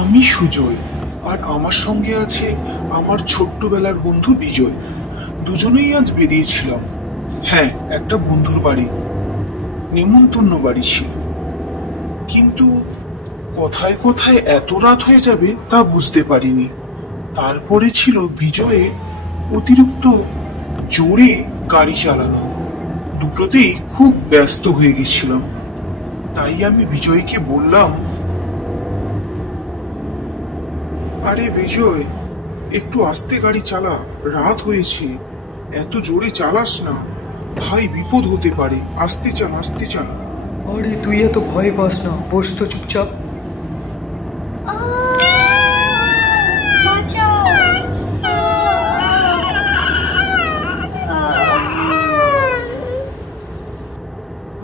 আমি সুজয়, আর আমার সঙ্গে আছে আমার ছোট্টবেলার বন্ধু বিজয়। দুজনেই আজ বেরিয়েছিলাম। হ্যাঁ, একটা বন্ধুর বাড়ি, নেমন্তন্ন বাড়ি ছিল। কিন্তু কোথায় কোথায় এত রাত হয়ে যাবে তা বুঝতে পারিনি। তারপরে ছিল বিজয়ে অতিরিক্ত জোরে গাড়ি চালানো। দুটোতেই খুব ব্যস্ত হয়ে গেছিলাম। তাই আমি বিজয়কে বললাম, আরে বিজয়, একটু আস্তে গাড়ি চালা, রাত হয়েছে। এত জোরে চালাস না ভাই, বিপদ হতে পারে। আস্তে চাল, আস্তে চাল। আরে তুই এত ভয় পাস না, বস তো চুপচাপ।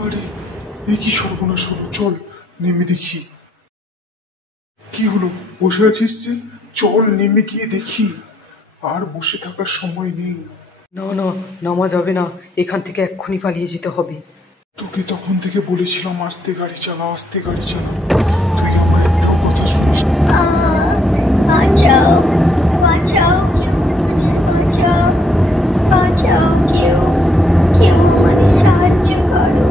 আরে এ কি সর্বনাশ হলো! চল নেমে দেখি কি হলো। বসে আছিস যে, চল নেমে গিয়ে দেখি। আর বসে থাকার সময় নেই। না না, নামা যাবে না, এখান থেকে এক্ষুনি পালিয়ে যেতে হবে। তোকে তখন থেকে বলেছিলাম আস্তে গাড়ি চালা, আস্তে গাড়ি চালা। তুই আমার একটাও কথা শুনিস না। বাঁচাও, বাঁচাও, কেউ আমাদের বাঁচাও, বাঁচাও, কেউ কেউ আমাদের সাহায্য করো,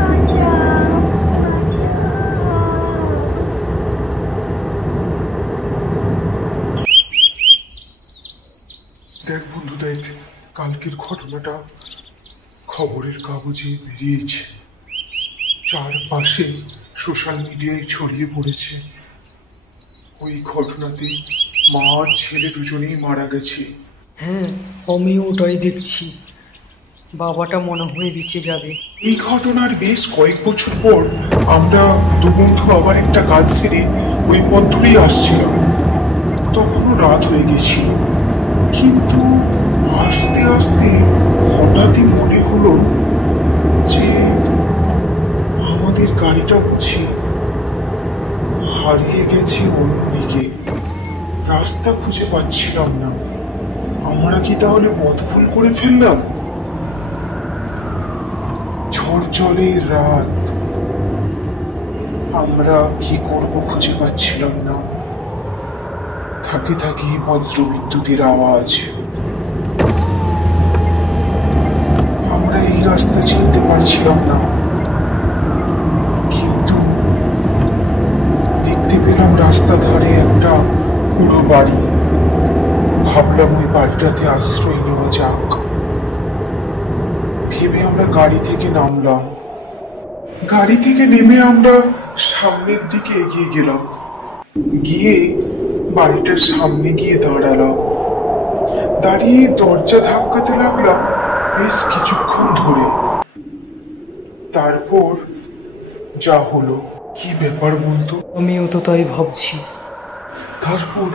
বাঁচাও, বাঁচাও। দেখ বন্ধু, দেখ, কালকের ঘটনাটা খবরের কাগজে বেরিয়েছে, চারপাশে সোশ্যাল মিডিয়ায় ছড়িয়ে পড়েছে। ওই ঘটনাতে মা আর ছেলে দুজনেই মারা গেছে। হ্যাঁ, আমিও ওটাই দেখছি। বাবাটা মনে হয় বেঁচে যাবে। এই ঘটনার বেশ কয়েক বছর পর আমরা দু বন্ধু আবার একটা কাজ সেরে ওই পথ ধরেই আসছিলাম। তখনও রাত হয়ে গেছিল, কিন্তু আস্তে আস্তে হঠাৎই মনে হলো যে আমাদের গাড়িটা বুঝি হারিয়ে গেছে অন্যদিকে। রাস্তা খুঁজে পাচ্ছিলাম না। আমরা কি তাহলে পথ ভুল করে ফেললাম? ঝড় জলের রাত, আমরা কি করব খুঁজে পাচ্ছিলাম না। থাকে থাকে বজ্র বিদ্যুতের আওয়াজ। আমরা এই রাস্তা চিনতে পারছিলাম না, কিন্তু দেখতে পেলাম রাস্তা ধারে একটা পুরো বাড়ি। ভাবলাম ওই বাড়িটাতে আশ্রয় নেওয়া যাক। ভেবে আমরা গাড়ি থেকে নামলাম। গাড়ি থেকে নেমে আমরা সামনের দিকে এগিয়ে গেলাম। গিয়ে বাড়িটার সামনে গিয়ে দাঁড়ালাম। দাঁড়িয়ে দরজা ধাক্কাতে লাগলাম বেশ কিছুক্ষণ ধরে। তারপর যা হলো, কি ব্যাপার বলতো? আমিও তো তাই ভাবছি। তারপর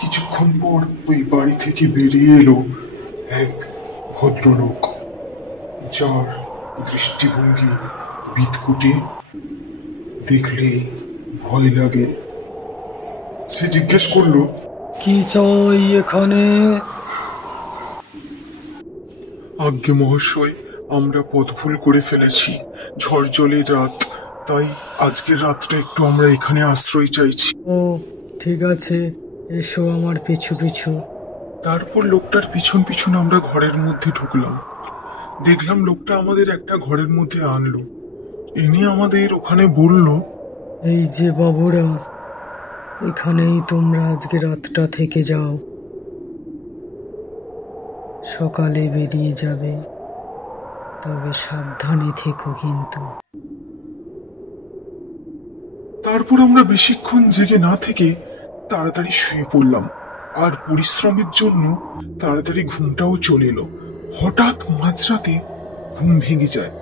কিছুক্ষণ পর ওই বাড়ি থেকে বেরিয়ে এলো এক ভদ্রলোক, যার দৃষ্টিভঙ্গি বিদকুটে, দেখলেই ভয় লাগে। সে জিজ্ঞেস করলো, কি চাই এখানে? আজ্ঞে মহাশয়, আমরা পথ ভুল করে ফেলেছি। ঝড় জলের রাত, তাই আজকের রাতটা একটু আমরা এখানে আশ্রয় চাইছি। ও ঠিক আছে, এসো আমার পিছু পিছু। তারপর লোকটার পিছন পিছন আমরা ঘরের মধ্যে ঢুকলাম। দেখলাম লোকটা আমাদের একটা ঘরের মধ্যে আনলো, এনে আমাদের ওখানে বলল, এই যে বাবুরা, এখানেই তোমরা আজকে রাতটা থেকে যাও, সকালে বেরিয়ে যাবে, তবে সাবধানে থেকো কিন্তু। তারপর আমরা বেশিক্ষণ জেগে না থেকে তাড়াতাড়ি শুয়ে পড়লাম। আর পরিশ্রমের জন্য তাড়াতাড়ি ঘুমটাও চলে এলো। হঠাৎ মাঝরাতে ঘুম ভেঙে যায়,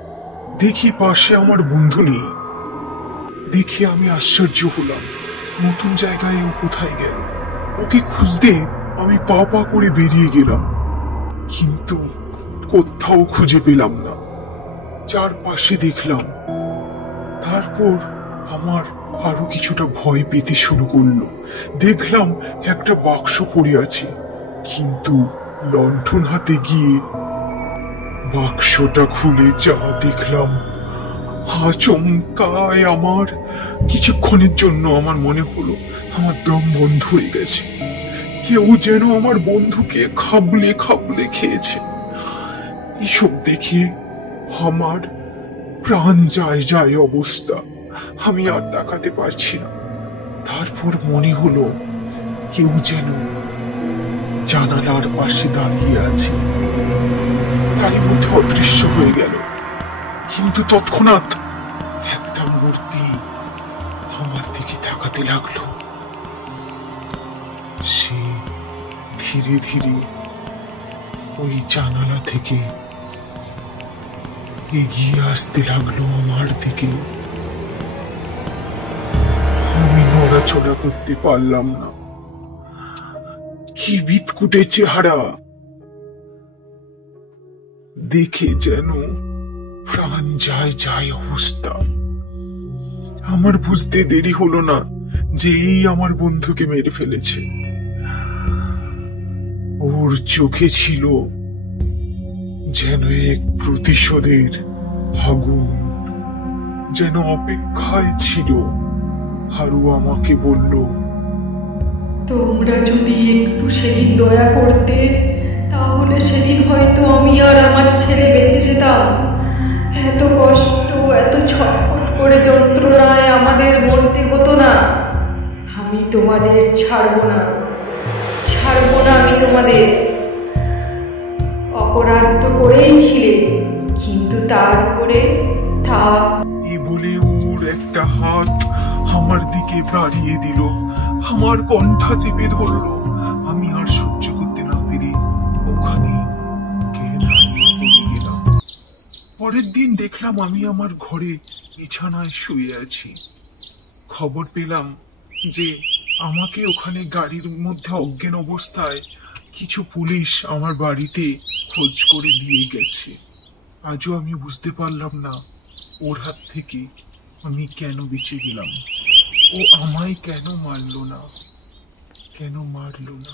দেখি পাশে আমার বন্ধু নেই। দেখে আমি আশ্চর্য হলাম, নতুন জায়গায় ও কোথায় গেল। ওকে খুঁজতে আমি পা পা করে বেরিয়ে গেলাম, কিন্তু কোথাও খুঁজে পেলাম না। চারপাশে দেখলাম। তারপর আমার আরো কিছুটা ভয় পেতে শুরু করলো। দেখলাম একটা বাক্স পড়ে আছে, কিন্তু লণ্ঠন হাতে গিয়ে বাক্সটা খুলে যা দেখলাম, আচমকায় আমার কিছুক্ষণের জন্য আমার মনে হলো আমার দম বন্ধ হয়ে গেছে। কেউ যেন আমার বন্ধুকে খাবলে খাবলে খেয়েছে। এসব দেখে আমার প্রাণ যায় যায় অবস্থা। আমি আর তাকাতে পারছি না। তারপর মনে হলো কেউ যেন জানালার পাশে দাঁড়িয়ে আছে। তারই মধ্যে অদৃশ্য হয়ে গেল। কিন্তু তৎক্ষণাৎ একটা মূর্তি আমার দিকে তাকাতে লাগলো। সে ধীরে ধীরে ওই জানালা থেকে এগিয়ে আসতে লাগলো আমার দিকে। আমি নড়াচড়া করতে পারলাম না। কি বিৎকুটে চেহারা, দেখে যেন প্রাণ যায় যায় অবস্থা। আমার বুঝতে দেরি হলো না যে এই আমার বন্ধুকে মেরে ফেলেছে। ওর চোখে ছিল যেন এক প্রতিশোধের আগুন, যেন অপেক্ষায় ছিল। আর ও আমাকে বলল, তোমরা যদি একটু সেদিন দয়া করতে, তাহলে সেদিন হয়তো আমি আর আমার ছেলে বেঁচে যেতাম। এত কষ্ট, এত ছটফট করে যন্ত্রণায় আমাদের মরতে হতো না। আমি তোমাদের ছাড়বো না, ছাড়বো না আমি তোমাদের। অপরাধ তো করেই ছিলে, কিন্তু তারপরে তা। এই বলে ওর একটা হাত আমার দিকে বাড়িয়ে দিল, আমার কণ্ঠা চেপে ধরলো। আমি আর সহ্য করতে না পেরে ওখানে জ্ঞান হারিয়ে পড়ে গেলাম। পরের দিন দেখলাম আমি আমার ঘরে বিছানায় শুয়ে আছি। খবর পেলাম যে আমাকে ওখানে গাড়ির মধ্যে অজ্ঞান অবস্থায় কিছু পুলিশ আমার বাড়িতে খোঁজ করে দিয়ে গেছে। আজও আমি বুঝতে পারলাম না ওর হাত থেকে আমি কেন বেঁচে গেলাম। ও আমায় কেন মারলো না, কেন মারলো না।